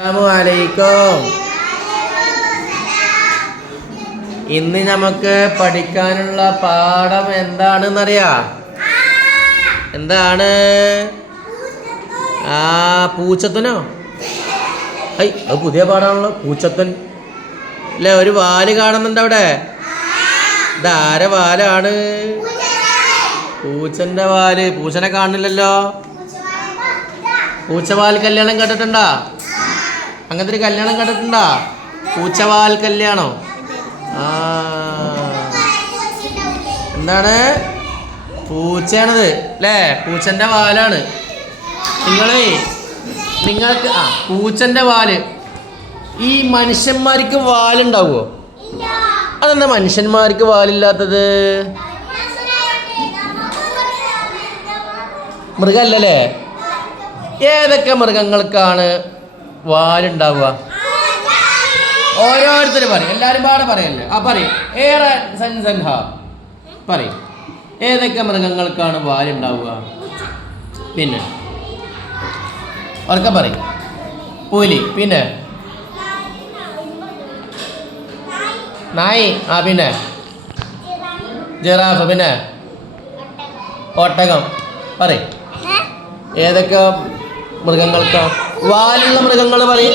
അസ്സലാമുഅലൈക്കും. ഇന്ന് നമുക്ക് പഠിക്കാനുള്ള പാഠം എന്താണെന്നറിയാ? എന്താണ്? പൂച്ചത്തനോ? അത് പുതിയ പാഠമാണല്ലോ. പൂച്ചത്തൻ അല്ലേ? ഒരു വാല് കാണുന്നുണ്ട് അവിടെ. ഇതാരെ വാലാണ്? പൂച്ചന്റെ വാല്. പൂച്ചനെ കാണുന്നില്ലല്ലോ. പൂച്ചവാൽ കല്യാണം കേട്ടിട്ടുണ്ടാ? അങ്ങനത്തെ ഒരു കല്യാണം കണ്ടിട്ടുണ്ടാ? പൂച്ചവാൽ കല്യാണം. എന്താണ്? പൂച്ചയാണത് അല്ലേ? പൂച്ചന്റെ വാലാണ്. നിങ്ങൾക്ക് പൂച്ചന്റെ വാല്. ഈ മനുഷ്യന്മാർക്ക് വാലുണ്ടാവുമോ? അതെന്താ മനുഷ്യന്മാർക്ക് വാലില്ലാത്തത്? മൃഗല്ലേ? ഏതൊക്കെ മൃഗങ്ങൾക്കാണ് വാലുണ്ടാവുക? ഓരോരുത്തരും പറയും. എല്ലാവരും പാടെ പറയല്ലേ? പറയും. ഏറെ സൻസൻഹ പറയും. ഏതൊക്കെ മൃഗങ്ങൾക്കാണ് വാലുണ്ടാവുക? പിന്നെ ഉറക്കെ പറയും. പുലി. പിന്നെ നായി. പിന്നെ ജിറാഫ്. പിന്നെ ഒട്ടകം. പറയും. ഏതൊക്കെ മൃഗങ്ങൾക്കാ വാലുള്ള മൃഗങ്ങൾ പറയും?